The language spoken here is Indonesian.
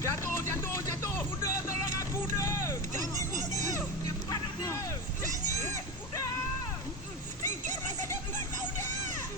Jatuh, jatuh, jatuh. Kuda, tolong aku, kuda. Jangan kuda. Cepat, kuda. Jangan. Kuda. Fikir masa depan kau dah.